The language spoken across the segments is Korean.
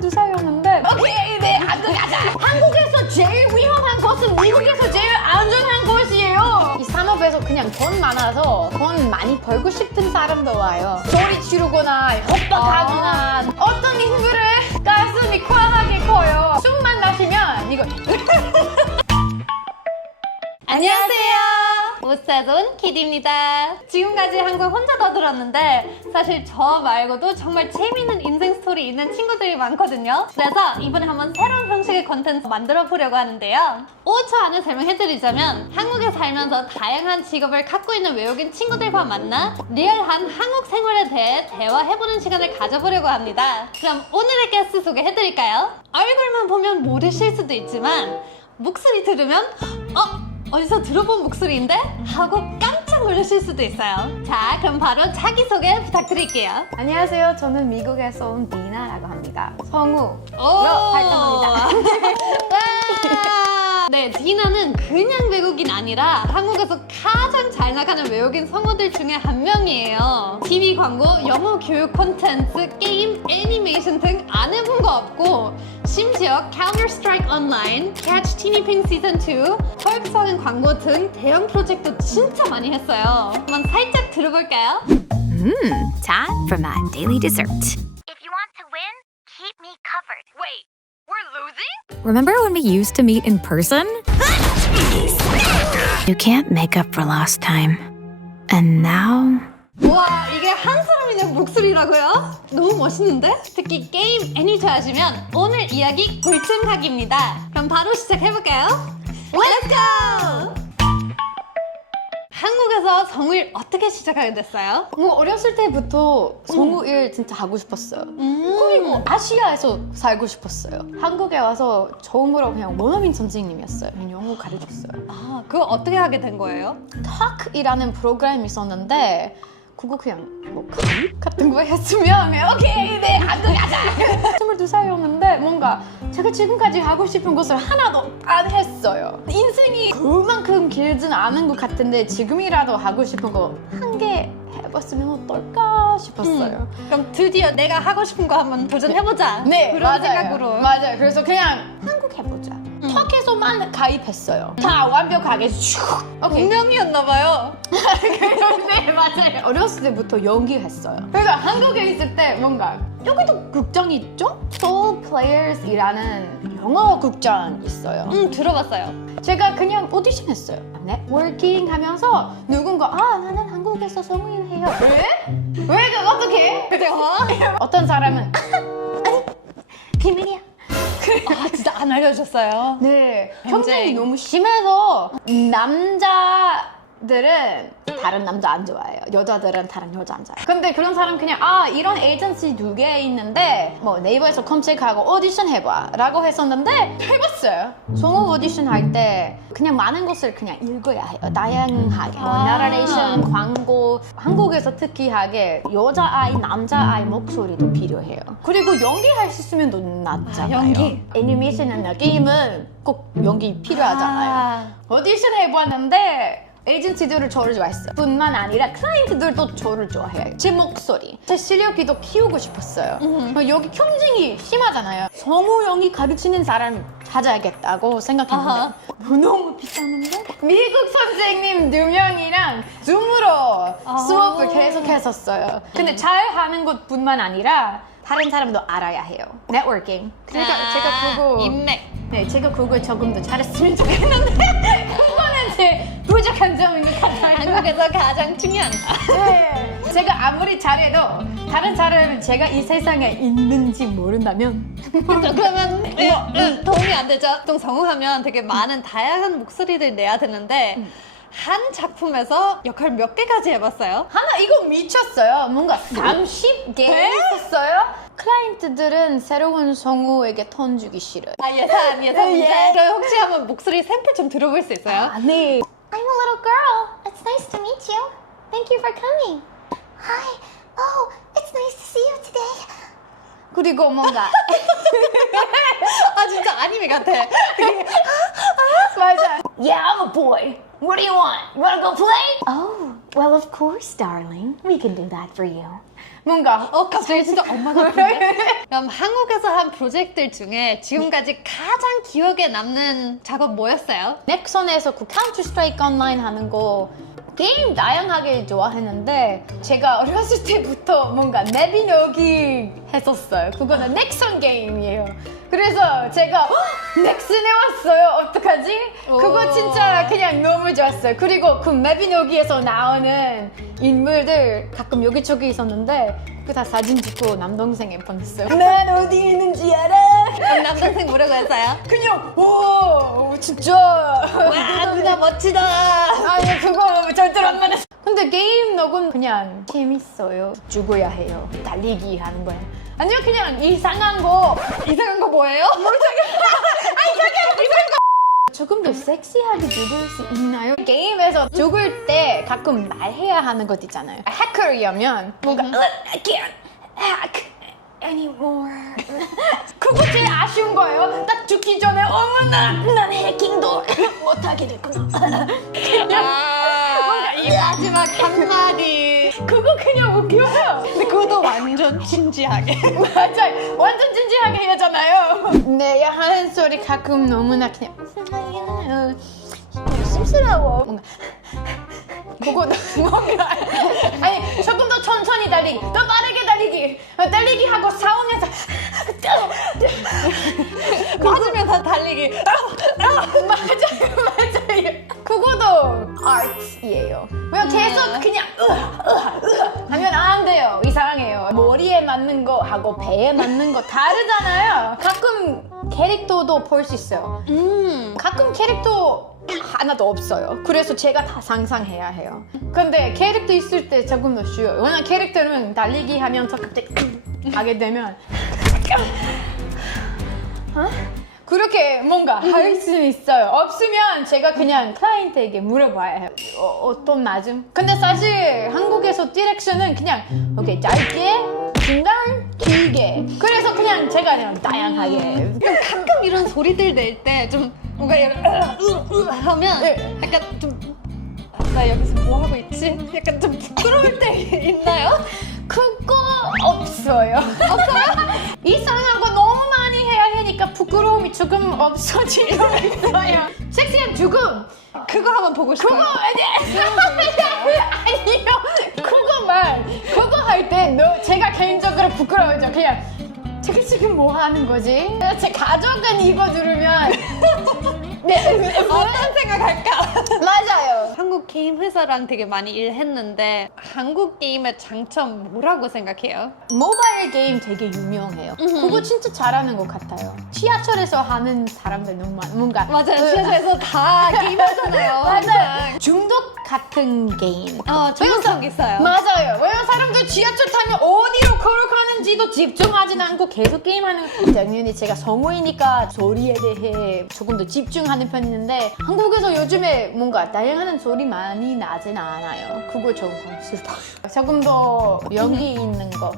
22살이었는데 오케이 네 한국 가자. 한국에서 제일 위험한 것은 미국에서 제일 안전한 곳이에요. 이 산업에서 그냥 돈 많아서 돈 많이 벌고 싶은 사람도 와요. 소리 지르거나 협박하거나 어떤 인물을 가슴이 쾌하게 커요. 숨만 마시면 이거 안녕하세요. 웃사돈 키디입니다. 지금까지 항상 혼자 더 들었는데 사실 저 말고도 정말 재미있는 인생 스토리 있는 친구들이 많거든요. 그래서 이번에 한번 새로운 형식의 컨텐츠 만들어 보려고 하는데요. 5초 안에 설명해드리자면 한국에 살면서 다양한 직업을 갖고 있는 외국인 친구들과 만나 리얼한 한국 생활에 대해 대화해보는 시간을 가져보려고 합니다. 그럼 오늘의 게스트 소개해드릴까요? 얼굴만 보면 모르실 수도 있지만 목소리 들으면 어디서 들어본 목소리인데? 하고 깜짝 놀라실 수도 있어요. 자, 그럼 바로 자기소개 부탁드릴게요. 안녕하세요. 저는 미국에서 온 디나라고 합니다. 성우로 오! 활동합니다. 네, 디나는 그냥 외국인 아니라 한국에서 가장 잘 나가는 외국인 성우들 중에 한 명이에요. TV 광고, 영어 교육 콘텐츠, 게임, 애니메이션 등 안 해본 거 없고 심지어 Counter-Strike Online, Catch Teeny Ping Season 2, 펄크스와겐 광고 등 대형 프로젝트 진짜 많이 했어요. 한번 살짝 들어볼까요? Time for my daily dessert. If you want to win, keep me covered. Wait, we're losing? Remember when we used to meet in person? You can't make up for lost time. And now? 와, 이게 한 사람이 그냥 목소리라고요? 너무 멋있는데? 특히 게임 애니 좋아하시면 오늘 이야기 굴침하기입니다. 그럼 바로 시작해볼까요? Let's go! 한국에서 성우를 어떻게 시작하게 됐어요? 뭐 어렸을 때부터 성우 일 진짜 하고 싶었어요. 그리고 아시아에서 살고 싶었어요. 한국에 와서 처음으로 그냥 원어민 선생님이었어요. 그냥 영어 가르쳤어요. 아, 그거 어떻게 하게 된 거예요? 톡이라는 프로그램이 있었는데 그거 그냥 뭐 강의 같은 거 했으면 오케이 네 한국 가자. 22살이었는데 뭔가 제가 지금까지 하고 싶은 것을 하나도 안 했어요. 인생이 그만큼 길진 않은 것 같은데 지금이라도 하고 싶은 거 한 개 해봤으면 어떨까 싶었어요. 그럼 드디어 내가 하고 싶은 거 한번 도전해보자. 네, 그런 맞아요. 생각으로. 맞아요. 그래서 그냥 한국 해보자. 턱에서만 가입했어요. 다 완벽하게 슉. 오케이. 운명이었나봐요. 네, 맞아요. 어렸을 때부터 연기했어요. 그래서 한국에 있을 때 뭔가 여기도 극장이 있죠? Soul Players이라는 영어 극장 있어요. 들어봤어요. 제가 그냥 오디션 했어요. 네트워킹 하면서 누군가 나는 한국에서 성우일 해요. 왜? 왜? 어떻게? 그죠? 어떤 사람은 아니 비밀이야. 아, 진짜 안 알려줬어요. 네, 경쟁. 경쟁이 너무 심해서 남자들은 다른 남자 안 좋아해요. 여자들은 다른 여자 안 좋아해요. 근데 그런 사람 그냥 이런 에이전시 2개 있는데 뭐 네이버에서 검색하고 오디션 해봐 라고 했었는데 해봤어요. 성우 오디션 할 때 그냥 많은 것을 그냥 읽어야 해요. 다양하게 나레이션, 광고, 한국에서 특이하게 여자아이, 남자아이 목소리도 필요해요. 그리고 연기할 수 있으면 더 낫잖아요. 연기. 애니메이션이나 게임은 꼭 연기 필요하잖아요. 오디션 해봤는데 에이전시들을 저를 좋아했어요. 뿐만 아니라 클라이언트들도 저를 좋아해요. 제 목소리, 제 실력이 더 키우고 싶었어요. 여기 경쟁이 심하잖아요. 성우 연기 가르치는 사람 찾아야겠다고 생각했는데 너무 비쌌는데 미국 선생님 2명이랑 줌으로 수업을 계속 했었어요. 근데 잘하는 것뿐만 아니라 다른 사람도 알아야 해요. 네트워킹. 그러니까 제가 그거 인맥. 네, 제가 그걸 조금 더 잘했으면 좋겠는데 그거는 제 부족한 점인 것 같아요. 한국에서 가장 중요한 거. 네, 제가 아무리 잘해도 다른 사람은 제가 이 세상에 있는지 모른다면 그렇죠. 그러면 도움이 안 되죠. 보통 성우하면 되게 많은 다양한 목소리를 내야 되는데 한 작품에서 역할 몇 개까지 해봤어요? 하나 이거 미쳤어요. 뭔가 30개 했었어요. 클라이언트들은 새로운 성우에게 돈 주기 싫어요. 예산 문제. 예. 그럼 혹시 한번 목소리 샘플 좀 들어볼 수 있어요? 네. I'm a little girl. It's nice to meet you. Thank you for coming. Hi. Oh, it's nice to see you today. 그리고 뭔가 아 진짜 아니메 같아. 맞아. Yeah, I'm a boy. What do you want? You wanna go play? Oh, well, of course, darling. We can do that for you. 뭔가 갑자기 진짜 엄마 같은데? 그럼 한국에서 한 프로젝트들 중에 지금까지 가장 기억에 남는 작업 뭐였어요? 넥슨에서 그 카운터 스트라이크 온라인 하는 거 게임 다양하게 좋아했는데 제가 어렸을 때부터 뭔가 내비노기 했었어요. 그거는 넥슨 게임이에요. 그래서 제가 넥슨에 왔어요. 어떡하지? 그거 진짜 그냥 너무 좋았어요. 그리고 그 내비노기에서 나오는 인물들 가끔 여기저기 있었는데 그 다 사진 찍고 남동생에 보냈어요. 난 어디 있는지 알아? 그럼 남동생 뭐라고 했어요? 그냥 오 진짜 와 누나 멋지다. 아니 그거 절대로 안 만났어. 근데 게임 녹음 그냥 재밌어요. 죽어야 해요. 달리기 하는 거야. 아니요 그냥 이상한 거 뭐예요? 조금 더 섹시하게 죽을 수 있나요? 게임에서 죽을 때 가끔 말해야 하는 것 있잖아요. 해커라면 뭔가 I can't hack anymore. 그거 제일 아쉬운 거예요. 딱 죽기 전에 어머나 난 해킹도 못하게 됐구나. 이 마지막 한마디. 그거 그냥 웃겨요. 근데 그것도 완전 진지하게. 맞아요. 완전 진지하게 하잖아요. 네, 하는 소리 가끔 너무나 그냥 씁쓸하고 뭔가 그거 뭔가 아니 조금 더 천천히 달리기, 더 빠르게 달리기 하고 싸우면서 맞으면 다 달리기. 맞아요. 그거도 아트예요. 왜 계속 그냥 하면 안 돼요. 이상해요. 머리에 맞는 거 하고 배에 맞는 거 다르잖아요. 가끔 캐릭터도 볼 수 있어요. 가끔 캐릭터 하나도 없어요. 그래서 제가 다 상상해야 해요. 근데 캐릭터 있을 때 조금 더 쉬워요. 왜냐면 캐릭터는 달리기 하면서 갑자기 하게 되면 그렇게 뭔가 할 수 있어요. 없으면 제가 그냥 클라이언트에게 물어봐야 해요. 어떤 나중? 근데 사실 한국에서 디렉션은 그냥 오케이 짧게, 중간, 길게. 그래서 그냥 제가 그냥 다양하게. 가끔 이런 소리들 낼 때 좀 뭔가 이런 하면 네. 약간 좀 나 여기서 뭐 하고 있지? 약간 좀 부끄러울 때 있나요? 그거 없어요. 없어요? 이상한 거 너무 많이 해야 하니까 부끄러움이 조금 없어지고 있어요. 섹시한 죽음. 그거 한번 보고 싶어요. 그거 아니요. 그거 할 때 제가 개인적으로 부끄러워져. 그냥 제가 지금 뭐 하는 거지? 제 가족은 이거 들으면 어떤 생각할까? 맞아요. 한국 게임 회사랑 되게 많이 일했는데 한국 게임의 장점 뭐라고 생각해요? 모바일 게임 되게 유명해요. 그거 진짜 잘하는 것 같아요. 지하철에서 하는 사람들 너무 많아. 뭔가 맞아요. 지하철에서 다 게임하잖아요. 맞아요. 중독 같은 게임. 중독성 있어요. 맞아요. 왜냐면 사람들 지하철 타면 어디로 걸어가는지도 집중하진 않고 계속 게임하는 거. 당연히 제가 성우이니까 소리에 대해 조금 더 집중하는 편인데 한국에서 요즘에 뭔가 다양한 소리 많이 나진 않아요. 그거 좀 슬퍼요. 조금 더 연기 있는 거,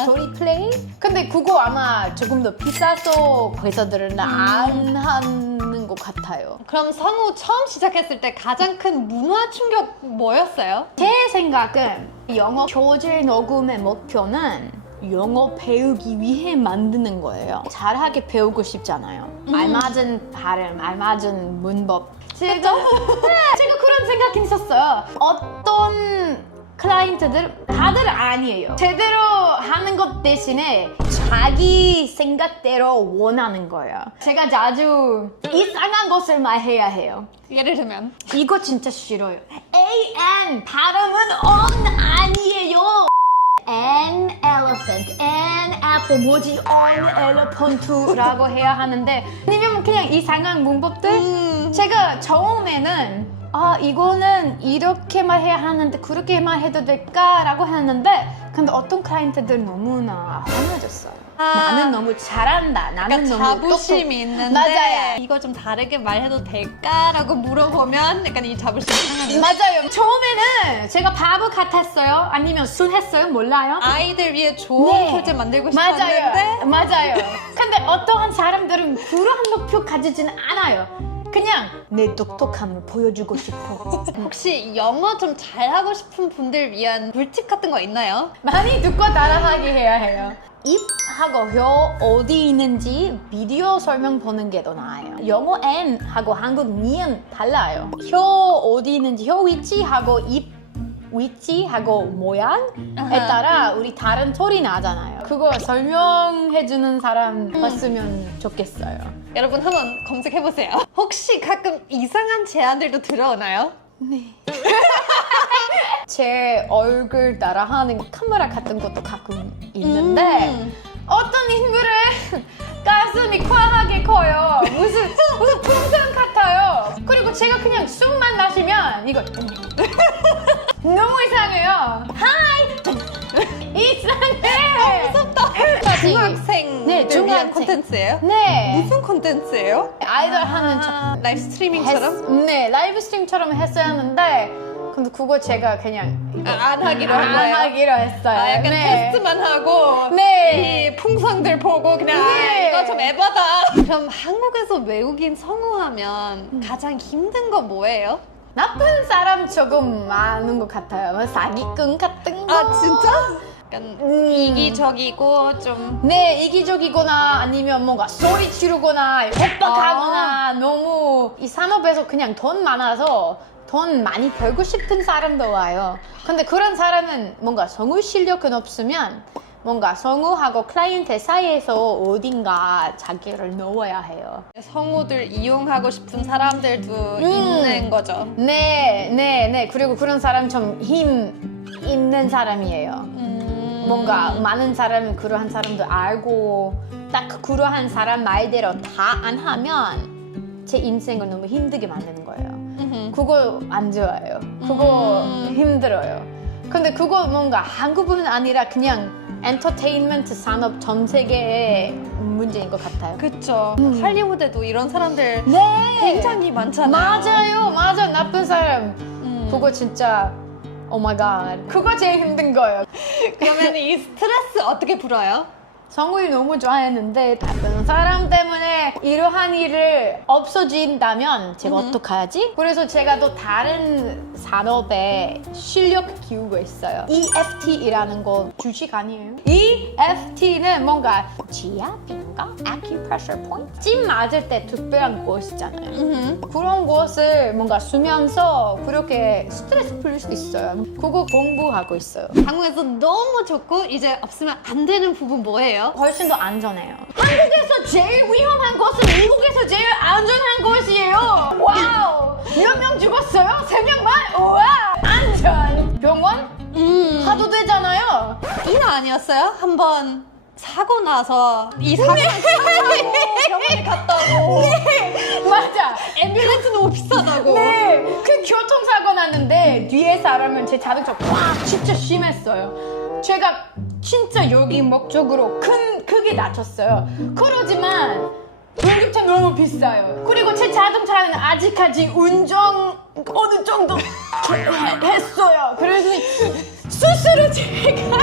스토리 플레이? 근데 그거 아마 조금 더 비싸서 회사들은 안 하는 것 같아요. 그럼 성우 처음 시작했을 때 가장 큰 문화 충격 뭐였어요? 제 생각은 영어 교재 녹음의 목표는 영어 배우기 위해 만드는 거예요. 잘하게 배우고 싶잖아요. 알맞은 발음, 알맞은 문법. 제가 그런 생각이 있었어요. 어떤 클라이언트들 다들 아니에요. 제대로 하는 것 대신에 자기 생각대로 원하는 거예요. 제가 자주 이상한 것을 말해야 해요. 예를 들면 이거 진짜 싫어요. AN 발음은 on 아니에요. An elephant, an apple 뭐지? On elephant라고 해야 하는데 아니면 그냥 이상한 문법들 제가 처음에는 이거는 이렇게만 해야 하는데 그렇게만 해도 될까라고 했는데 근데 어떤 클라이언트들 너무나 화나졌어요. 나는 너무 잘한다. 나는 약간 너무 자부심이 있는데 맞아요. 이거 좀 다르게 말해도 될까라고 물어보면 약간 이 자부심이 상하는. 맞아요. 처음에는 제가 바보 같았어요. 아니면 순했어요. 몰라요. 아이들 위해 좋은 네. 소재 만들고 싶었는데 맞아요. 근데 어떠한 사람들은 그런 목표 가지지는 않아요. 그냥 내 똑똑함을 보여주고 싶어. 혹시 영어 좀 잘하고 싶은 분들 위한 꿀팁 같은 거 있나요? 많이 듣고 따라하게 해야 해요. 입하고 혀 어디 있는지 비디오 설명 보는 게 더 나아요. 영어 N하고 한국 니은 달라요. 혀 어디 있는지 혀 위치하고 입 위치하고 모양에 따라 우리 다른 소리 나잖아요. 그거 설명해주는 사람 봤으면 좋겠어요. 여러분 한번 검색해보세요. 혹시 가끔 이상한 제안들도 들어오나요? 제 얼굴 따라하는 카메라 같은 것도 가끔 있는데 어떤 인물은 가슴이 과하게 커요. 무슨 풍선 같아요. 그리고 제가 그냥 숨만 마시면 이거 너무 이상해요. 하이 이상해. 무섭다. 중학생 네, 위한 중학생. 콘텐츠예요? 네. 무슨 콘텐츠예요? 아이돌 하는 척. 라이브 스트리밍처럼? 네, 라이브 스트림처럼 했어야 하는데 근데 그거 제가 그냥 안 하기로 한 안 거예요? 하기로 했어요. 아, 약간 네. 테스트만 하고 네. 이 풍선들 보고 그냥 네. 이거 좀 에바다. 그럼 한국에서 외국인 성우하면 가장 힘든 거 뭐예요? 나쁜 사람 조금 많은 것 같아요. 뭐 사기꾼 같은 거. 아 진짜? 약간 이기적이고 좀 네, 이기적이거나 아니면 뭔가 소리 지르거나 협박하거나 너무 이 산업에서 그냥 돈 많아서 돈 많이 벌고 싶은 사람도 와요. 근데 그런 사람은 뭔가 성우 실력은 없으면 뭔가 성우하고 클라이언트 사이에서 어딘가 자기를 넣어야 해요. 성우들 이용하고 싶은 사람들도 있는 거죠. 네. 그리고 그런 사람 좀 힘 있는 사람이에요. 뭔가 많은 사람은 그러한 사람도 알고 딱 그러한 사람 말대로 다 안 하면 제 인생을 너무 힘들게 만드는 거예요. 그거 안 좋아요. 그거 힘들어요. 근데 그거 뭔가 한국은 아니라 그냥 엔터테인먼트 산업 전 세계의 문제인 것 같아요. 그쵸. 할리우드에도 이런 사람들 네. 굉장히 많잖아요. 맞아. 나쁜 사람. 그거 진짜 오 마이 갓. 그거 제일 힘든 거예요. 그러면 이 스트레스 어떻게 풀어요? 성우를 너무 좋아했는데 다른 사람 때문에 이러한 일을 없어진다면 제가 어떡하지? 그래서 제가 또 다른 산업에 실력 키우고 있어요. EFT이라는 거 주식 아니에요? EFT는 뭔가 지압인가? Acupressure point? 찜 맞을 때 특별한 곳이잖아요. 그런 곳을 뭔가 쓰면서 그렇게 스트레스 풀릴 수 있어요. 그거 공부하고 있어요. 한국에서 너무 좋고 이제 없으면 안 되는 부분 뭐예요? 훨씬 더 안전해요. 한국에서 제일 위험한 곳은 미국에서 제일 안전한 곳이에요. 와우! 몇 명 죽었어요? 3명만? 우와! 안전! 병원? 가도 되잖아요. 이나 아니었어요? 한번 사고 나서 이 사고를 사고 병원에 갔다고. 맞아. 앰뷸런스 너무 비싸다고. 네. 그 교통사고 났는데 뒤에 사람은 제 자동차 꽉 진짜 심했어요. 제가 진짜 여기 목 쪽으로 크게 다쳤어요. 그러지만 월급차 너무 비싸요. 그리고 제 자동차는 아직까지 운전 어느 정도 했어요. 그래서 스스로 제가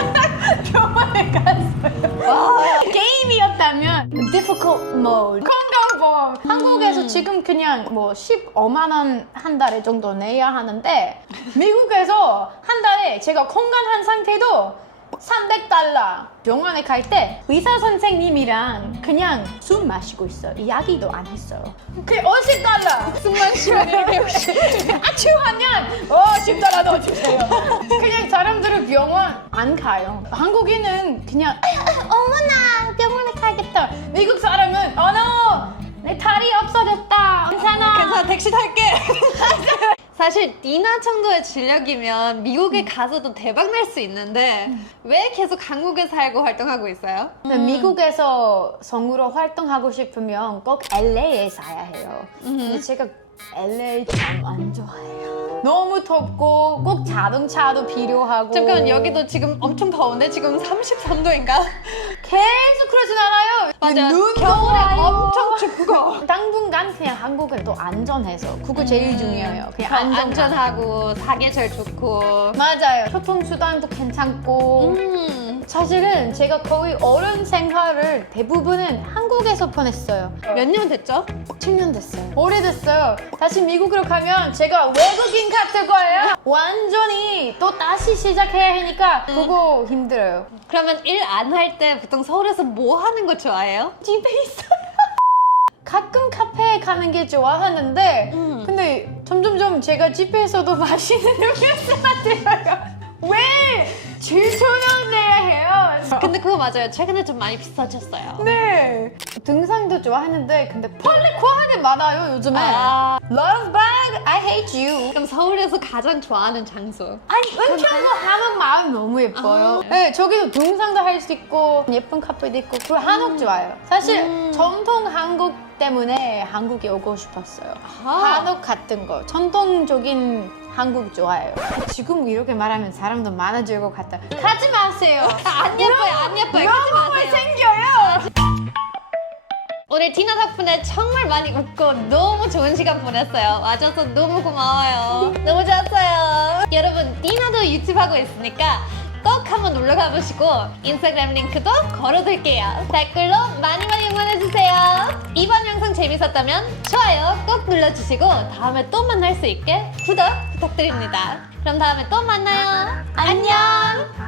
병원에 갔어요. 게임이었다면 difficult mode 건강보험 한국에서 지금 그냥 뭐 15만 원 한 달에 정도 내야 하는데 미국에서 한 달에 제가 건강한 상태도 $300 병원에 갈 때 의사 선생님이랑 그냥 숨 마시고 있어요. 이야기도 안 했어요. 그게 $50 숨 마시면 이렇게 아치하면 $10 넣어주세요. 그냥 사람들은 병원 안 가요. 한국인은 그냥 어머나 병원에 가야겠다. 미국 사람은 내 다리 없어졌다. 괜찮아. 택시 탈게. 사실 니나 정도의 실력이면 미국에 가서도 대박 날 수 있는데 왜 계속 한국에 살고 활동하고 있어요? 미국에서 성우로 활동하고 싶으면 꼭 LA에 사야 해요. 근데 제가 LA 참 안 좋아해요. 너무 덥고 꼭 자동차도 필요하고. 잠깐 여기도 지금 엄청 더운데 지금 33도인가? 계속 그러진 않아요. 맞아. 눈도 겨울에 와요. 엄청 춥고. 당분간 그냥 한국은 또 안전해서 그거 제일 중요해요. 그냥 안전감. 안전하고 사계절 좋고. 맞아요. 교통수단도 괜찮고 사실은 제가 거의 어른 생활을 대부분은 한국에서 보냈어요. 몇 년 됐죠? 10년 됐어요. 오래됐어요. 다시 미국으로 가면 제가 외국인 같을 거예요. 완전히 또 다시 시작해야 하니까 그거 힘들어요. 그러면 일 안 할 때 보통 서울에서 뭐 하는 거 좋아해요? 집에 있어요. 가끔 카페에 가는 게 좋아하는데 근데 점점점 제가 집에서도 맛있는 음료수 만들어요. 왜 질소를 내야 해요? 근데 그거 맞아요. 최근에 좀 많이 비싸졌어요. 네. 등산도 좋아하는데 근데 빨리 구하는 많아요 요즘에. Love bag, I hate you. 그럼 서울에서 가장 좋아하는 장소? 아니 은평도 한옥 마을 너무 예뻐요. 네, 저기도 등산도 할 수 있고 예쁜 카페도 있고 그리고 한옥 좋아요. 사실 전통 한국 때문에 한국에 오고 싶었어요. 한옥 같은 거 전통적인 한국 좋아해요. 지금 이렇게 말하면 사람도 많아질 것 같아. 가지 마세요. 안 예뻐요, 안 예뻐요. 하지 너무 마세요. 생겨요. 오늘 디나 덕분에 정말 많이 웃고 너무 좋은 시간 보냈어요. 와줘서 너무 고마워요. 너무 좋았어요. 여러분, 디나도 유튜브 하고 있으니까 꼭 한번 놀러 가보시고 인스타그램 링크도 걸어둘게요. 댓글로 많이 응원해주세요. 이번 영상 재밌었다면 좋아요 꼭 눌러주시고 다음에 또 만날 수 있게 구독 부탁드립니다. 그럼 다음에 또 만나요. 안녕.